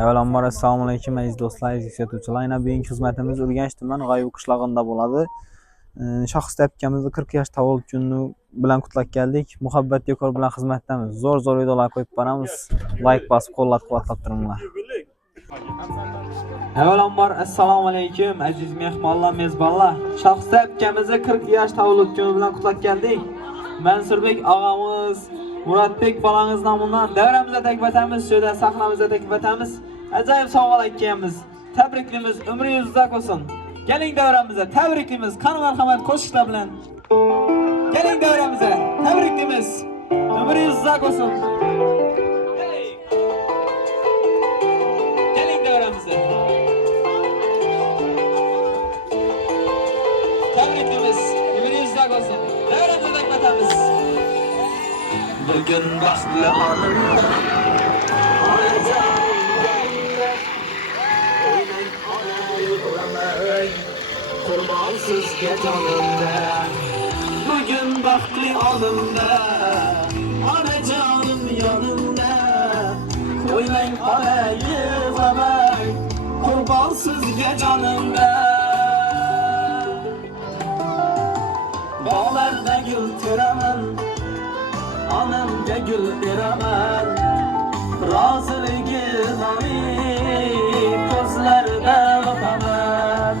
Avvalambor assalomu alaykum aziz do'stlar, aziz kuzatuvchilar. Yana bugungi xizmatimiz Urganch tuman G'oyib qishlog'ida bo'ladi. Shoxista akamizni 40 yosh tavallud kuni bilan qutlab keldik. Muhabbat dekor bilan xizmatdamiz. Zo'r videolar qo'yib boramiz. Like bosib, qo'llab-quvvatlab turinglar. Avvalambor assalomu alaykum aziz mehmonlar, mezbonlar. Shoxista akamizni 40 yosh tavallud kuni bilan qutlab keldik. Mansurbek og'amiz, Muratbek bolangiz nomidan davramizda taklif etamiz, shunda sahnamizda taklif etamiz. Ajoyib sovg'alar akamiz. Tabriklaymiz, umringiz uzoq bo'lsin. Keling davramizda tabriklaymiz, qani marhamat qo'shiqlar bilan. Keling davramizda tabriklaymiz, umringiz uzoq bo'lsin. Keling davramizda tabriklaymiz, umringiz uzoq bo'lsin. Davramizda taklif etamiz. Bugün baxtli onimda qurbonsizga jonimda. Bugün baxtli onimda onajonim yonimda. Qo'ymang ona yig'lamay qurbonsizga jonimda. Bog'larda gul teraman, onamga gul beraman, roziligi g'amib ko'zlarida o'paman.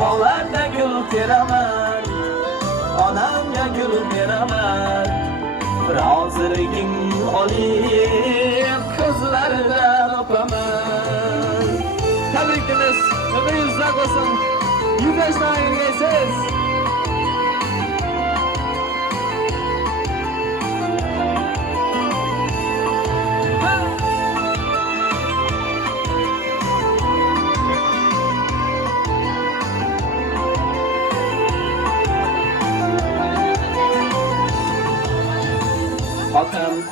Bog'larda gul teraman, onamga gul beraman, roziligim olib ko'zlarida o'paman. Tabriklaymiz, umringiz uzoq bo'lsin. 100 yoshdan yurgaysiz.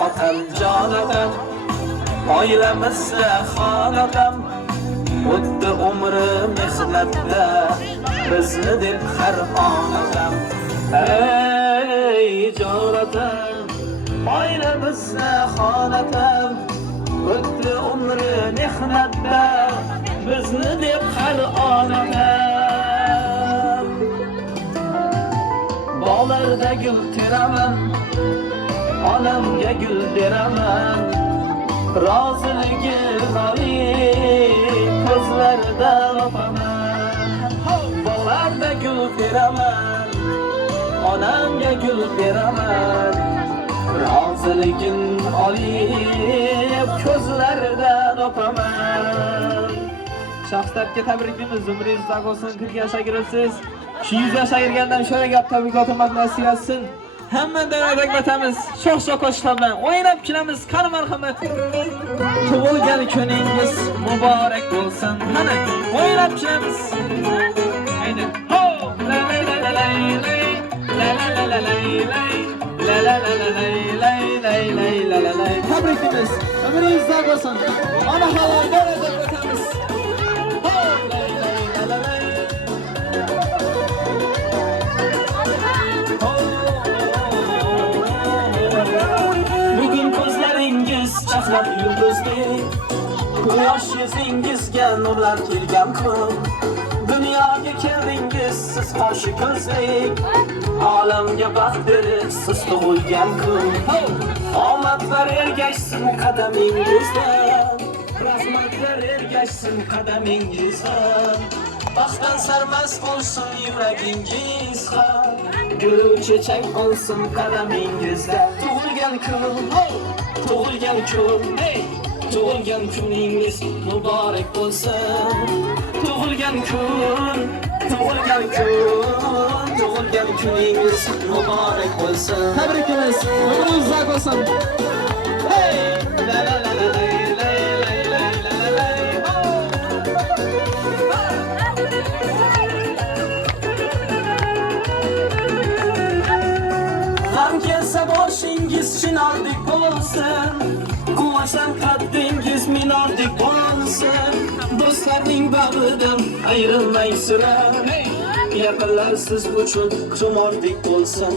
Otam jonatam, oilamizda xonatam, o'tdi umri mehnatda, bizni deb har onatam. Ey jonatam, oilamizda xonatam, o'tdi umri mehnatda, bizni deb har onatam. Bog'larda gul teraman, onamga gul beraman, roziligi g'amib ko'zlarida o'paman. Bog'larda gul teraman, onamga gul beraman, roziligim olib ko'zlarida o'paman. Shoxstabga tabriklaymiz, umringiz uzoq bo'lsin, 40 yoshga kiribsiz. Shu 100 yoshga kirgandan shunga gap tabrikotimiz nasib etsin. Hamma davraga batamiz, sho'x-sho'x qo'shiqlar bilan o'ynab kulamiz. Qani marhamat. Tug'ilgan kuningiz muborak bo'lsin. Qani o'ynab kulamiz. Ayni. Ho! La la la la la la la la la la la la la la la la. Tabriklaymiz. Umringiz uzoq bo'lsin. Ana halol davraga batamiz. Ho! La la la la la. Chaqnab yulduzdek, quyosh yuzingizga nurlar kelgan kun. Dunyoga keldingiz siz qoshi ko'zdek, olamga baxt berib siz tug'ilgan kun. Omadlar ergashsin qadamingizga, rahmatlar ergashsin qadamingizga. Baxtdan sarmast bo'lsin yuragingiz ham, gul chechak olsin qadamingizda. Tug'ilgan kun, tug'ilgan kun, tug'ilgan kuningiz muborak bo'lsin. Tug'ilgan kun, tug'ilgan kun, tug'ilgan kuningiz muborak bo'lsin. Tabriklaymiz, umringiz uzoq bo'lsin. Hey, la la la la la la la la la. G'am kelsa boshingiz chinordek bo'lsin, quvonchdan qaddingiz minordek bo'lsin. Do'stlarning bag'ridan ayrilmang sira, yaqinlar siz uchun tumordek bo'lsin.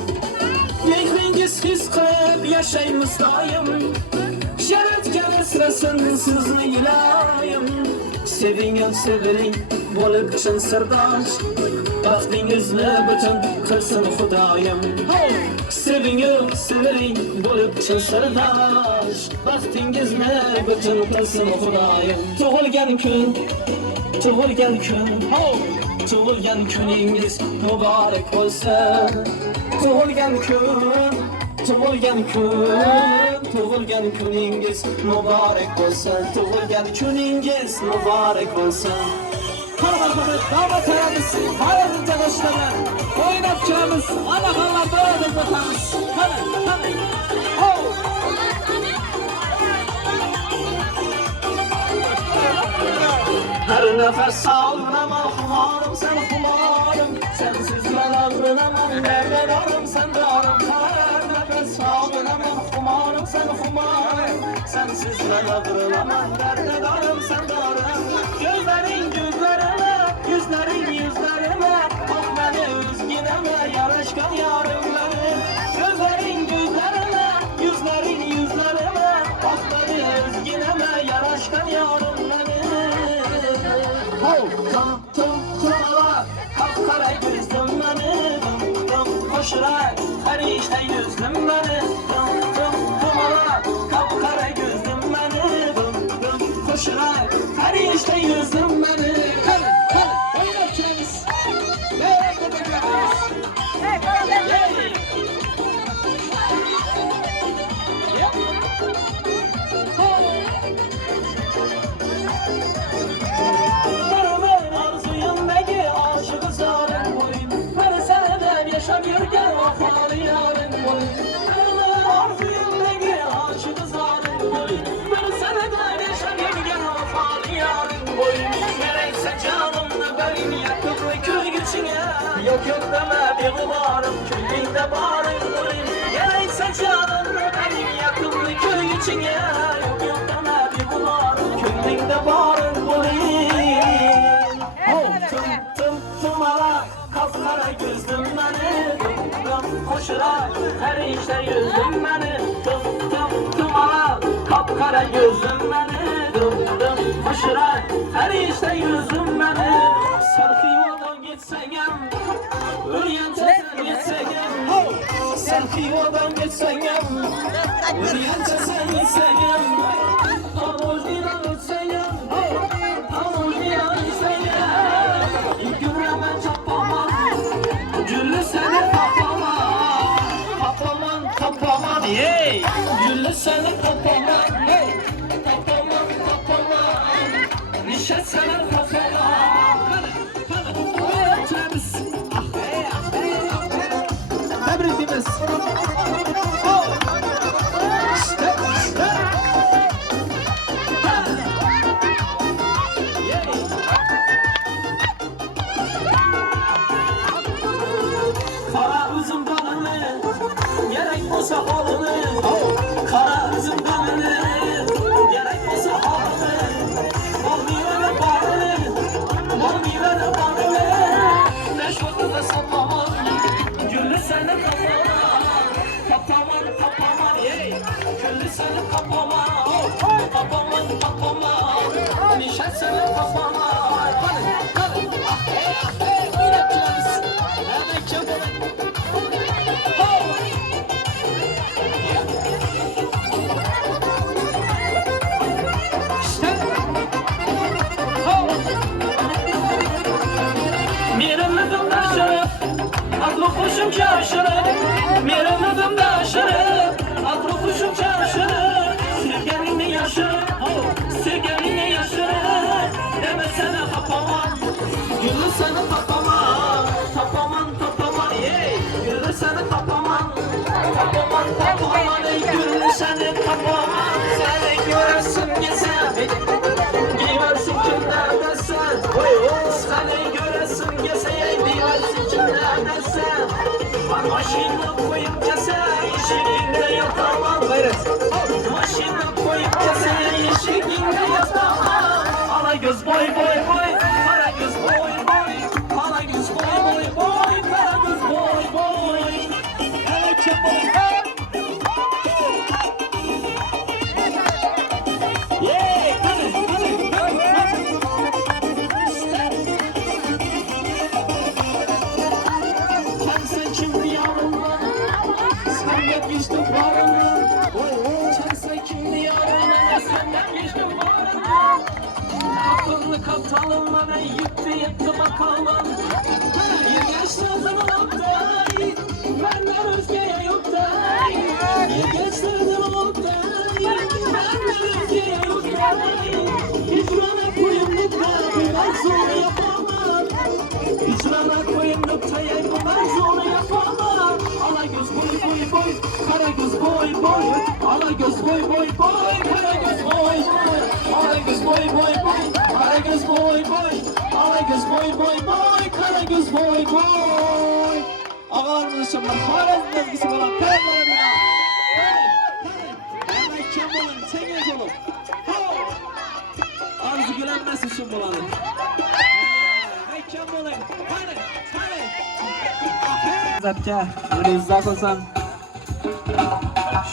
Mehringiz his qilib yashaymiz doim, sharatgan asrasin sizni iloh. Sevingen seviring, bo'lib chin sirdosh. Baxtingizni butun qilsin Xudoyim. Sevingen seviring, bo'lib chin sirdosh. Baxtingizni butun qilsin Xudoyim. Tug'ilgan kun, tug'ilgan kuningiz muborak bo'lsin. Tug'ilgan kuningiz muborak bo'lsin. Tug'ilgan kuningiz muborak bo'lsin. Qara davat taramiz, hayırlı çalışmalar. Oynatacağımız ana hallarda öğretmemiz. Hadi. Her nefes alınama xumarım, sen xumarım. Sensiz ben ağrınamam, nereden arım, sen de arım. Her nefes alınama xumarım, sen xumarım. Sensiz ben ağrınamam, nereden arım, sen de arım. Gözlerin gözlerime, yüzlerin yüzlerime. Bak beni üzgüneme, yaraşkan yarım benim. Gözlerin gözlerime, yüzlerin yüzlerime. Bak beni üzgüneme, yaraşkan yarım benim. Kapkara gözlüm beni, koşarak her işte yüzlüm beni. Kapkara gözlüm beni, koşarak her işte yüzlüm beni. Oynatacağız. Yaşamıyorken vafalı yarın boyun. Arzuyumdaki aşık zarın boyun. Ben seneden yaşamıyorken vafalı yarın boyun. Nereyse canımda benim yakıplı köy içine. Yok deme bir varım köyünde barın boyun. Nereyse canımda benim yakıplı köy içine. Yok deme bir varım köyünde barın boyun. Tım ala kapkara gözlüm beni. Koşarak her işte yüzüm beni. Tım ala kapkara gözlüm beni. Koşarak her işte yüzüm beni. Selfie gitsengem, Orientesen gitsengem. Selfie gitsengem, Orientesen gitsengem. Hamurdi'den gitsengem, Hamurdi'den gitsengem. İlk gübreme çapamam, Güllü seni kapaman, hey! Güllü seni kapaman, hey! Kapaman, Nişet seni kapaman. Oynatacağımız, tebrikimiz. Kara üzüm kanını, gerek olsa halını. Kara üzüm kanını, gerek olsa halını. Bol meyveli bağını, beş vakıda sallaman. Güllü seni kapaman, hey. Güllü seni kapaman, Nişet seni kapaman. Hadi, oynatacağız. Hemen çabuk. Merimledim daşırıp, aklı kuşum çarşırıp. Merimledim daşırıp, aklı kuşum çarşırıp. Sevgenini yaşırıp, demesene kapaman. Güllü seni kapaman, hey. Güllü seni kapaman, ey. Güllü seni kapaman. Seni göresin gesen, giversin kimlerdesin. Seni göresin gesen, giversin kimlerdesin. Maşını koyup kese, eşiğinde yatamam. Maşını koyup kese, eşiğinde yatamam. Ala göz boy, kara göz boy, kara göz boy, kara göz boy. Evet çabuk. Yeah, hadi. Kanlı kaptanımla ben yetti bakalım. Yaşladım Oktay, benden özgeye yok da. Yaşladım Oktay, benden özgeye yok da. Hicrana koyundukta bundan sonra yapamam. Hicrana koyundukta bundan sonra yapamam. Ala göz boy boy boy, kara göz boy boy. Ala göz boy boy boy, kara göz boy boy. Ala göz boy boy boy, kara göz boy boy. Ala göz boy boy boy, kara göz boy boy. Ağalarımız için var, Harazm ezgisi olan taraflara bina. Hemen kim olun, çengez olun. Arzu gülenmez için bulalım. Kim olun, hadi. Zatka, öyle izlak olsan.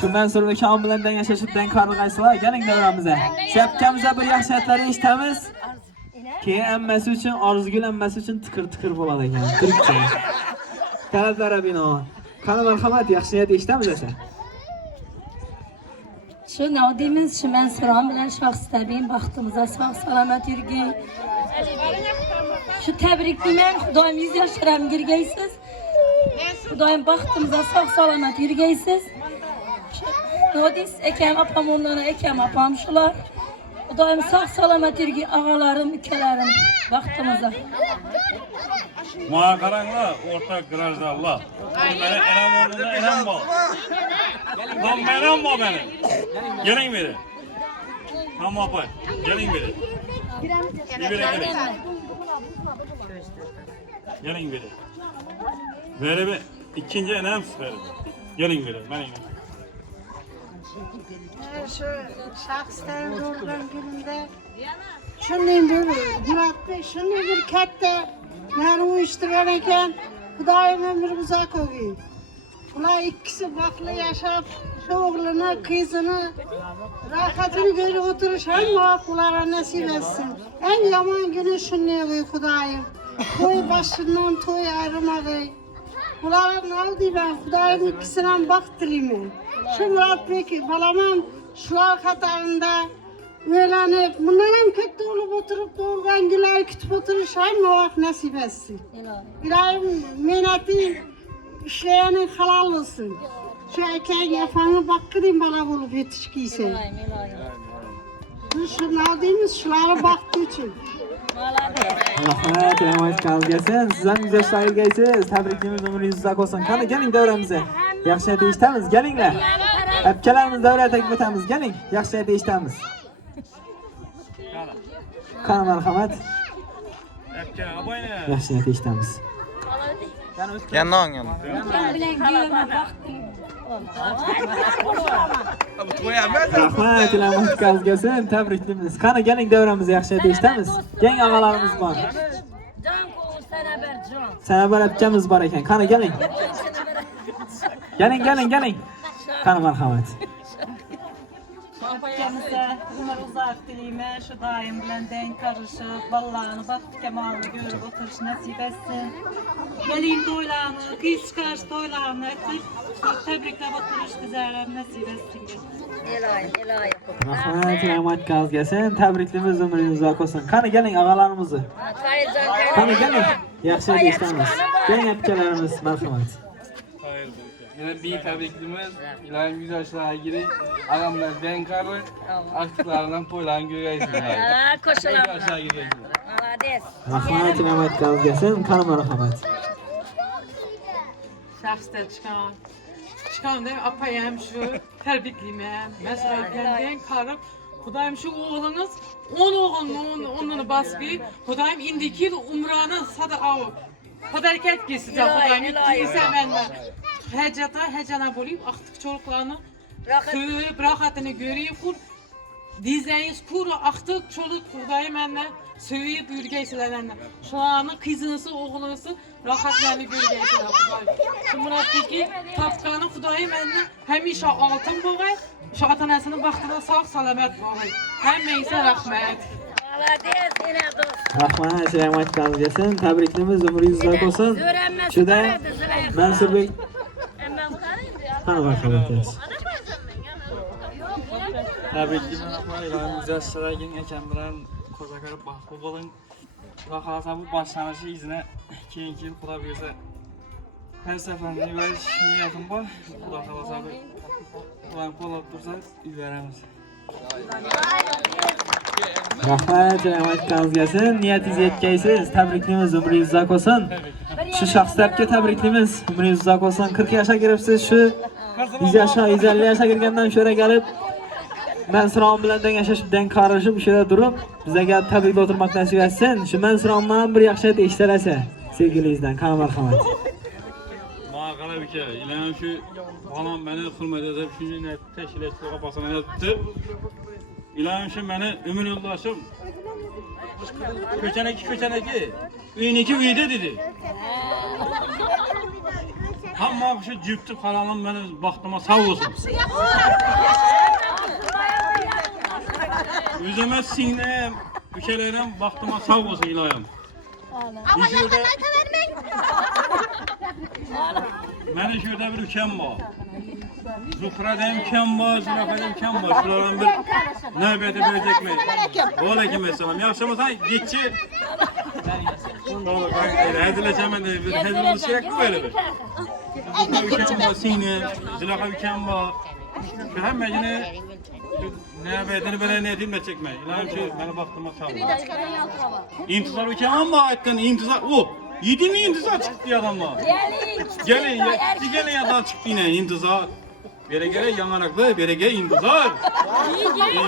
Şu Mansur'da Kamil'den yaşaşıptan karnıqaysılar, gelin devramıza. Şu yapkamize bir yaxşiyatları iştemiz. Keyin emmesi için, Arzugül emmesi için tıkır boladı ekan. Türkçe. Talablara binoan. Qani marhamat, yaxshiyat eshitamiz esa. Şu Nadimiz, şu Mansuram bilen şahs tabiin baxtımıza sağ salamat yürgün. Şu tebrikliyim, Xudoyim 100 yaşlarım girgeysiz. Xudoyim baxtımıza sağ salamat yürgeysiz. Nadis ekem apam onlara ekem apam şular. Xudoyim sağ salamat yürgün ağalarım, ükelerim baxtımıza. Mağa qaranglar, ortak grajdarlar. Mene enam o'rnida enam bor. Lan menam bor meni. Keling beri. Hamma opa, keling beri. Keling. Keling beri. Beri bir ikinci enam süperi. Keling beri, mening. Şu şahsların doğrudan gününde şunun bir güvatlı, şunun bir katta ben uyuşturan eken Xudoyim ömür uzak olayım. Ular ikkisi baklı yaşap, şu oğlunu, kızını, rahatını görüp oturuş hem ulara nasip etsin. En yaman günü şunun olayım Xudoyim. Toy başından toy ayrımadı. Ulara ne oldu ben Xudoyim ikkisinden baktırayım. Şu Murat Bey, balamam şular katarında öğlenip, bundan hem kötü olup oturup doğurgan güler kütüp oturuş hem vakt nasip etsin. İlahim meneti işleyenin halal olsun. Şu erkeğin yapanı bakırayım bala bulup yetişkiyse. Şu nadiğimiz şulara baktığı için. Rahmat, rahmat kalgasin. Sizdan güzel şairgaysiz. Tabrikimiz ömrünüz uzak olsun. Qani gelin davramize. Yaxshiyat eshitamiz, kelinglar. Apkalarimiz davra takib etamiz, keling. Yaxshiyat eshitamiz. Qani marhamat. Apka, aboyne. Yaxshiyat eshitamiz. Yandan. Bilen güveme baktım. Rahmat, rahmat kalgasin. Tabrikimiz. Qani keling davramize yaxshiyat eshitamiz. Keng ağalarimiz bor. Can koğur sana ber can. Sana bir apkamiz bor ekan. Qani keling. Keling. Qani marhamat. Ülkemize ömür uzak dileyime, şu daim bilen denk karışıp, ballarını baktı kemalını görüp oturuş nasip etsin. Gelin toylarını, kız çıkarış toylarını ettik. Tebrikle oturuş güzeller nasip etsin. Rahmat, rahmat kalgasin. Tabriklimiz ömrünüz uzak olsun. Qani keling ağalarimizni. Qani keling. Yaxshiyat eshitamiz. Keng apkalarimiz, marhamat. Yine bir tebriklimiz, İlahim 100 yaşlara girip, ağamlar denk karı, artıklarından toylarını görüyorsunuz. Koşalım. 100 yaşlara giriyorsunuz. Rahmat, rahmat kalgasin. Qani marhamat. Şahsda çıkan değil mi? Apayım şu terbikliyim. Mesela geldiğin karım, Xudoyim şu oğlunuz, 10 oğlunu onunu baskı, Xudoyim indiki umrana sada av. Haberket gitsin Xudoyim, ikisi benler. Hecana bulayım, aktık çoluklarını, köyüp rahatını göreyim, dizeniz kuru, aktık çoluk Xudoyim benler, söyleyip ürgeysiler benler. Şu anın kızınızı, oğlunuzu, rahatlarını görgeysiler Xudoyim. Şu Murat'taki tapkanı Xudoyim benler, hemişe altın boğay, şu atanasının baktığına sağ salamet boğay. Hemmeyse rahmet. Rahmat, rahmat kalgasin. Tabriklimiz ömrünüz uzak olsun. Şuda Mansur Bey. Qani marhamat. Tabrikli rahmat, İlahim 100 yaşlara girin ekan bilan kozakarib baxtli bo'ling. Xudo xolasa bu boshlanishi izini keyin Xudo bersa her seferinde yuvarish niyatim bor. Xudo xolasa bu Xudo qo'llab tursa yuvaramiz. Rahmat, aytganingizga niyatingiz yetkaysiz. Tabriklaymiz, umringiz uzoq bo'lsin. Shu shaxslarga tabriklaymiz. Umringiz uzoq bo'lsin. 40 yoshga kiribsiz, shu 100 yoshga, 150 yoshga kirgandan shu yerga kelib Mansuron bilan yashashibdan qarashib o'sha yerda turib, bizga tabrikla o'tirmoq nasib etsin. Shu Mansurondan bir yaxshi ayt eshitalasa, sevgilingizdan. Qani marhamat. Maqala uka, ilan shu bolam meni hurmat edib, shuni tashkilotchiga bosaman etdi. İlan shu meni umr yo'ldoshim ko'chanaki uyiniki uyda dedi. Hamma shu jipti qaralim meni baxtima sog' bo'lsin. O'zimga singlim, ukalarim baxtima sog' bo'lsin iloyim. Meni shu yerda bir ukam bor. Zuhradan ukam bor, Zulafadan ukam bor. Shulardan bir navbati bo'layapmi? Alaykum assalom. Yaxshimisan? Getchi. Hazırlaşaman deb bir hazırlash kerak böyle bir. Ukam bor, singlim, Zulafa ukam bor. Shu hammagini navbatini bilan aytmayapman. Iloyim shu meni baxtimga sog'. İntizor ukam bor aytgan intizor. O, yedinli intizor chiqdi adamlar. Gelin yadan çıktı yine intizar. Berege yangaraklı, berege intizar.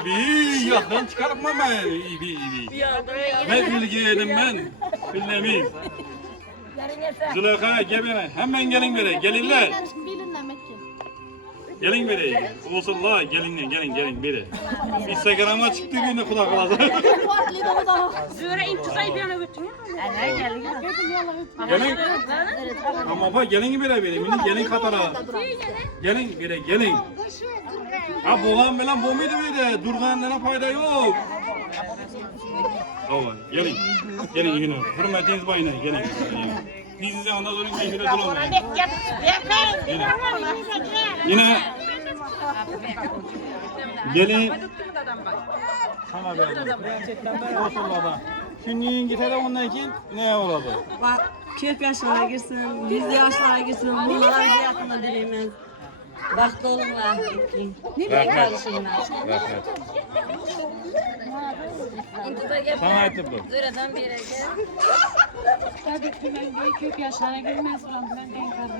İbi, yattan çıkartma ben. İbi. Ben bilgiydim ben. Bilmeyim. Züleyha gebene. Hemen gelin bere. Gelinler. Gelin bere. Olsunlar. Gelin bere. Instagram'a çıktı bir ne kulak aldı. Züre intizayı bir yana götürüyor. Gelin. Ama bak gelin bire benim. Gelin Katar'a. Gelin bire gelin. Ha boğan bilen bu muydu böyle? Durganlara fayda yok. Ava gelin. Gelin yine. Hürmetiniz bayına gelin. Biz size ondan sonra şöyle duralım. Yine. Gelin. Sana bir olsun baba. Şimdi gitere ondan ki ne oldu? Bak 40 yaşına girsin, 100 yaşına girsin, bunlara bize yakında dileğimiz. Baxtlı olunlar. Rahmet. Sana aytib bu. Züre'den bir yere gel. Tabii ki ben 40 yaşına girmez ben denk kaldım.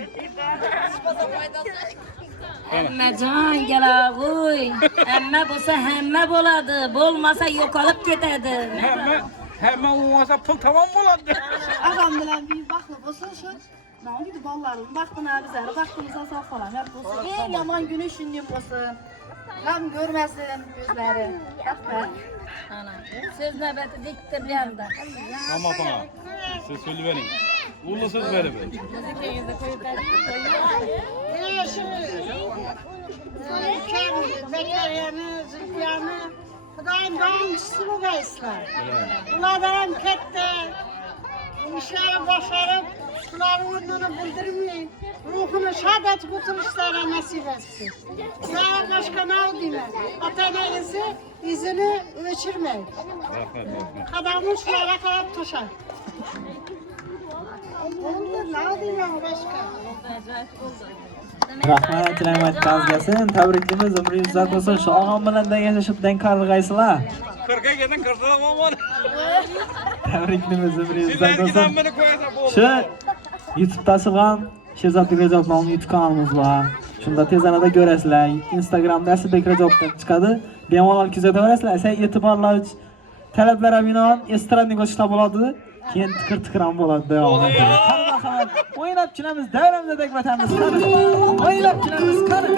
Emmecan gel ağuy. Emme bo'lsa hamma bo'ladi, bo'lmasa yo'qolib ketadi. Hemen olmasa pul tamam mı lan? Adam bilan bir baxtli bo'lsa shu nima deydi bolalarning baxtini bizlar baxtimizni sog' salomat bo'lsin. Eng yomon kuni shunday bo'lsin. G'am ko'rmasin ko'zlari. Rahmat. Ana, söz navbati diktir bir yanda. Tamam. Siz söyleyin. Uğurlu söz verin. Müzikanızı koyup Zekeriya'nı, Zülfiyan'ı, Xudayım davamçısı bu gayslar. Bunlardan katta işleri başarıp, şunların önünü bildirmeyin. Ruhunu şahadet götürüşlere nasip etsin. Daha başka ne diyeyim? Atanayızı, izini ölçürmeyin. Kadamın şunlara kadar taşar. Ne diyeyim başka? Rahmat, aytganingizga tabriklaymiz. Umringiz uzoq bo'lsin. Shu og'am bilan yashashibdan qarg'aysizlar. 40'a gidin 40'a olmadı. Tabriklaymiz. Umringiz uzoq bo'lsin. Shu YouTube'da silgan Shehzod Bekirajovning YouTube kanalimiz bor. Shunda tez arada ko'rasizlar. Instagramda Asylbek Rajov deb chiqadi. Bemalol kuzataverasizlar. Siz e'tiborlovchi talablarga binoan estradnik o'tishda bo'ladi. Keyin tikir ham bo'ladi. O'ynab kulamiz, davramizda vatamiz qani. O'ynab kulamiz qani.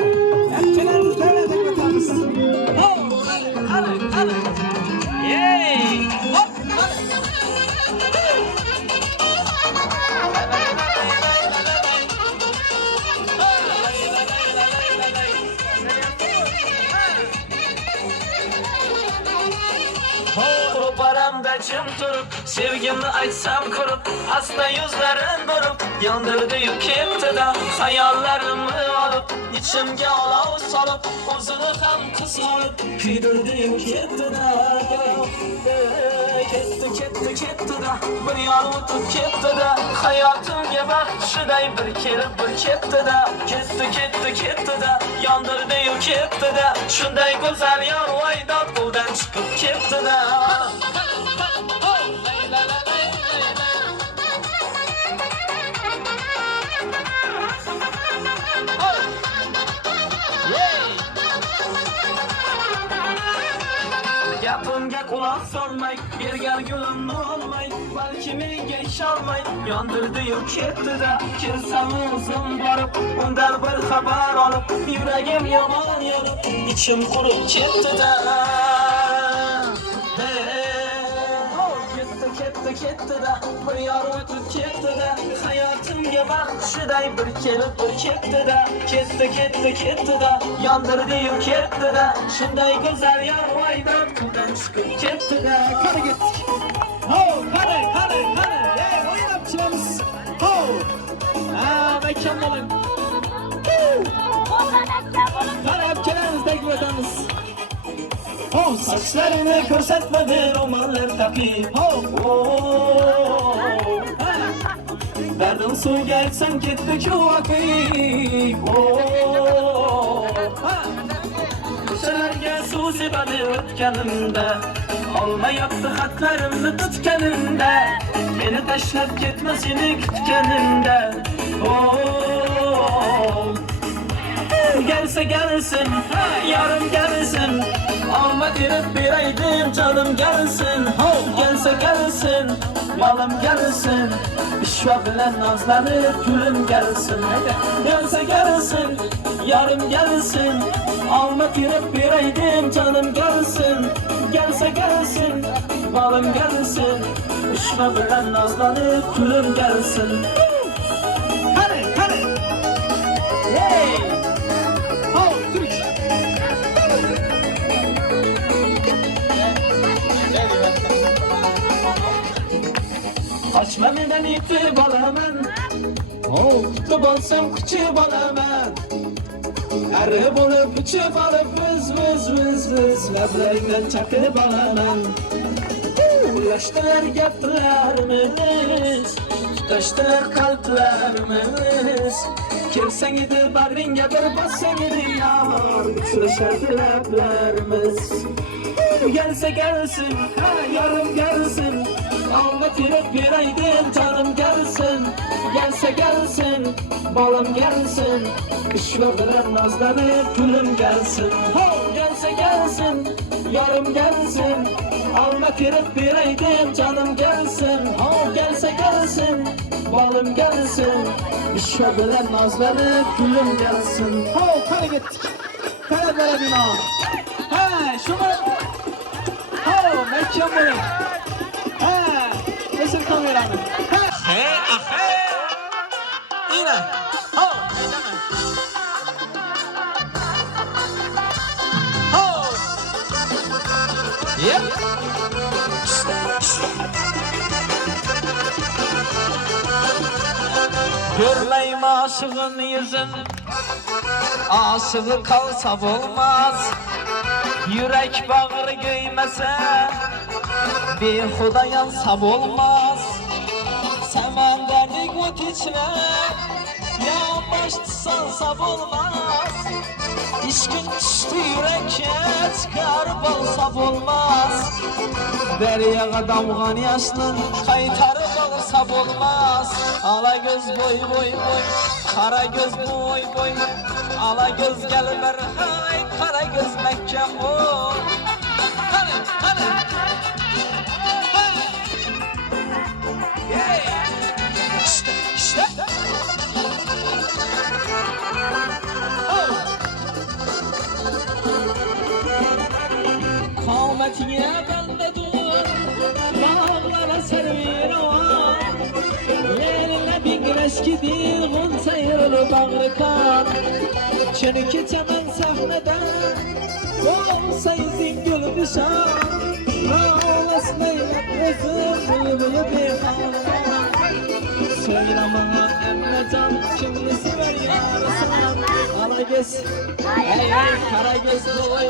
Yapchanamiz davramizda vatamiz. Qani. Yey! Hop! Paramda çım turup, sevgimni aytsam kurup, hasta yüzlerin burup, yandırdı yükümtüda, hayallarimni alıp, içimge olov solup, o'zini ham qis olib, kuydirdi yukimtida. ketdi da bir yar o'tib ketdi da hayotimga baxshiday bir kelib bir ketdi da yondirdi-yu ketdi da shunday go'zal yor voydan quvdan chiqib ketdi da Gapimga quloq solmay, bergan gulimni olmay, balki menga ishonmay, yondirdi-yu ketdi-da, kelsam o'zim borib, undan bir xabar olib, yuragim yomon yonib, ichim qurib ketdi-da. Ketdi-da, bir yor o'tib ketdi-da, hayotimga baxshiday bir kelib bir ketdi-da, ketdi-da, yondirdi-yu ketdi-da, shunday go'zal yor voydan quvdan chiqib ketdi-da. Qani ketdik. Ho, qani, o'ynab chiqamiz. Ho. Makam bo'ling. Qarab kelamiz, degib o'tamiz. Oh, saçlarını ko'rsatmadi romanlar taqib. Derdim suvga aytsam ketdi kuvaqib. Ko'chalarga suv sepadi o'tganimda, olmayapti xatlarimni tutganimda, meni tashlab ketma seni kutganimda. Gelse gelsin, yarım gelsin, ama dirip bireydim canım gelsin. Gelse gelsin, malım gelsin, işva bilen nazlanıp gülüm gelsin. Gelse gelsin, yarım gelsin, alma dirip bireydim canım gelsin. Gelse gelsin, malım gelsin, işva bilen nazlanıp gülüm gelsin. Hadi. Hey! Açma menden yitib olaman, kutib olsam kuchib olaman. Ari bo'lib uchib olib viz lablaringdan chaqib olaman. Ulashdilar gaplarimiz, tutashdilar qalblarimiz. Kelsang edi bag'ringga bir bossang edi yor, uchrashardi lablarimiz. Gelse gelsin, yarım gelsin, anlatırıp bireydim canım gelsin. Gelse gelsin, balım gelsin, işve bilen nazlanıp gülüm gelsin. Gelse gelsin, yarım gelsin, anlatırıp bireydim canım gelsin. Gelse gelsin, balım gelsin, işve bilen nazlanıp gülüm gelsin. Hadi gittik, hadi böyle bina. Şunu Makam bo'ling. Kesin kamerani. Ina. Aytama. Yep. Görmeyim aşığın yüzün, aşığı kalsa olmaz. Yürek bağrı göymese, bir huda yansab olmaz. Semenderlik ot içine, yağbaş sansab olmaz. İşkin düştü yürekçe, çıkarıp alsab olmaz. Deryaga damgan yaşlı, kaytarıp alsab olmaz. Ala göz boy, kara göz boy. Ala göz gel ver, kara göz Mekkam boy. Hadi. İşte. Kavmetine bende dur, dağlara servir o. Yerine bir güneş gidir, gun sayırlı bağrı kan. Çünkü çemen sahnede, olsa yüzün gül düşan. Ağlasın özüm, bülbülü bir kanına. Söyle bana emrecan, kimini sever yarısan. Ala göz, kara göz boy.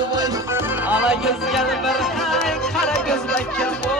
Ala göz gel ver, kara göz Mekkam boy.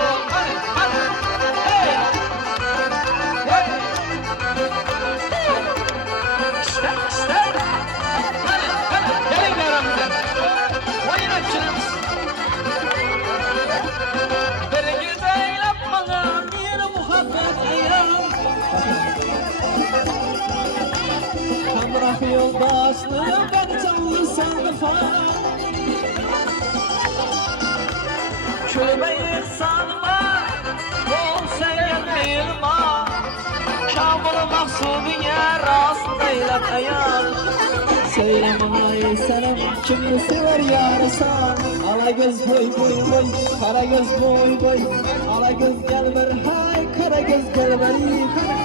Külbeyi sanma, olsa gelmeyilma. Kamil maksudine rast eylem eğer. Söyleme ey selam, kimni sever yarısan. Ala göz boy boy boy, kara göz boy boy. Ala göz gel ver hay, kara göz gel ver kara.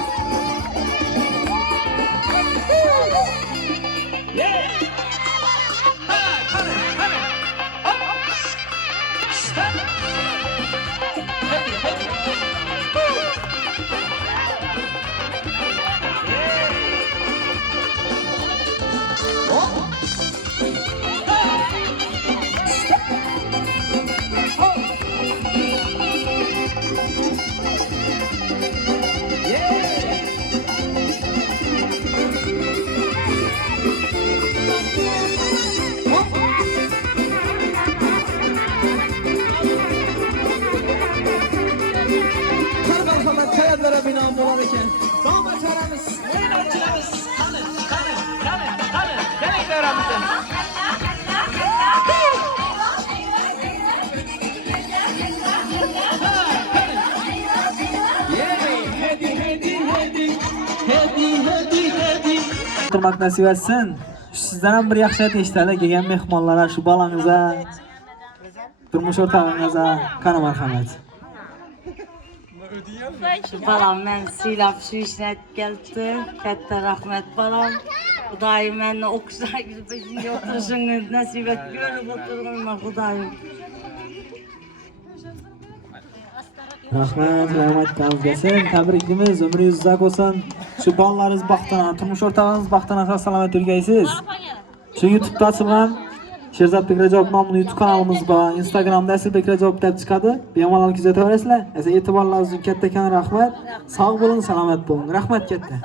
Yeah! Kayadlara bina bulanırken damat aramız, oynatçılarımız kanı gelin aramıza. Turmak nasip etsin. Sizden ham bir yaxshi eshitali kelgan mehmonlarga, shu balangizga, turmush o'rtog'ingizga qani marhamat. Balam men siylab shu ishni keldi. Katta rahmat balam. Xudoyim meni o'qishga kirishimga o'tirishimni nasib et, ko'rib o'tirganman Xudoyim. Rahmat kalgasin. Tabriklaymiz. Umringiz uzoq bo'lsin. Shu bolalaringiz baxtana, turmush o'rtog'ingiz baxtana salomat yurgaysiz. Shu YouTube'da ham Sherzod Bekrajov nomli YouTube kanalimiz bor. Instagramda Asl Bekrajov deb chiqadi. Bemalol kuzataverasizlar. E'tiborlaringiz uchun kattakon rahmat. Sog' bo'ling, salomat bo'ling. Rahmat katta.